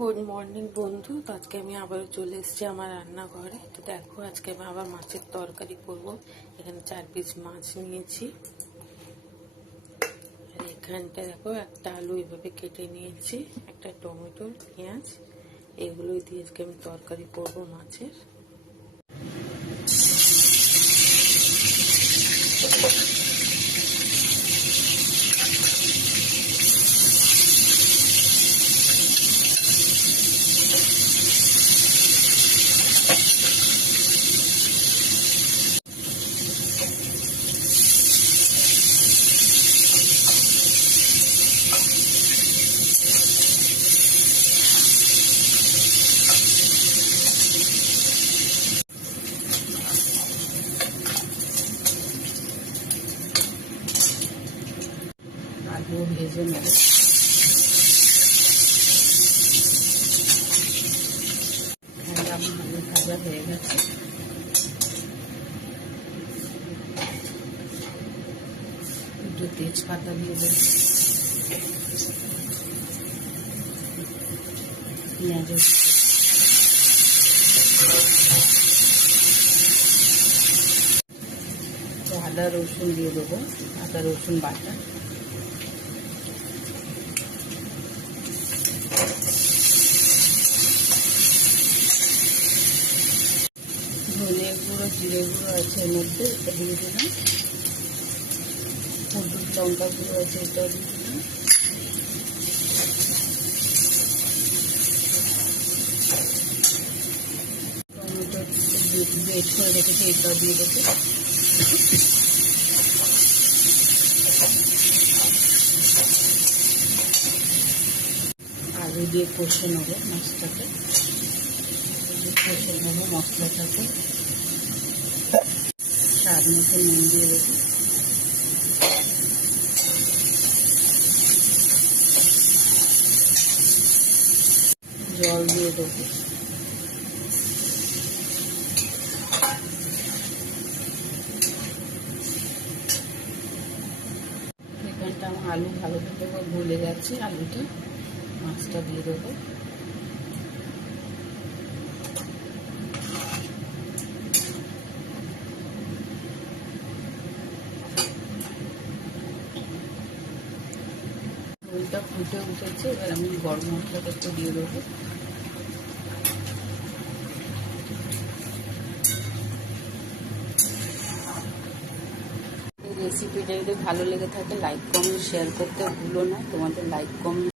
Good morning বন্ধু। তো আজকে আমি আবারও চলে এসেছি আমার রান্নাঘরে। তো দেখো, আজকে আমি আবার মাছের তরকারি করব। এখানে 4 পিস মাছ নিয়েছি, আর এখানটা দেখো একটা আলু এভাবে কেটে নিয়েছি, একটা টমেটো, পেঁয়াজ, এগুলোই দিয়ে আজকে আমি তরকারি করব মাছের। আলু ভেজে নেব। আলু ভাজা হয়ে গেছে। একটু তেজপাতা দিয়ে দেব, পেঁয়াজ, আদা রসুন দিয়ে দেবো, আদা রসুন বাটা, ধনে গুঁড়ো, জিরে গুঁড়ো আছে এর মধ্যে, এটা দিয়ে দিলাম। হলুদ লঙ্কা গুঁড়ো আছে, এটাও দিয়ে দিলাম। টমেটো বেট করে রেখেছি, এটাও দিয়ে দেবো। আলু দিয়ে কষে নেবো মাছটাকে, কষে নেবো মশলাটাকে। স্বাদ মতো নুন দিয়ে দেবো, জল দিয়ে দেবো। এখানটা আমার আলু ভালো করে গলে যাচ্ছে, আলুটা মাছটা দিয়ে দেবো। ঝোলটা ফুটে উঠেছে, এবার আমি গরম মশলাটা একটু দিয়ে দেবো। এই রেসিপিটা যদি ভালো লেগে থাকে লাইক কমেন্ট শেয়ার করতে ভুলো না। তোমাদের লাইক কমেন্ট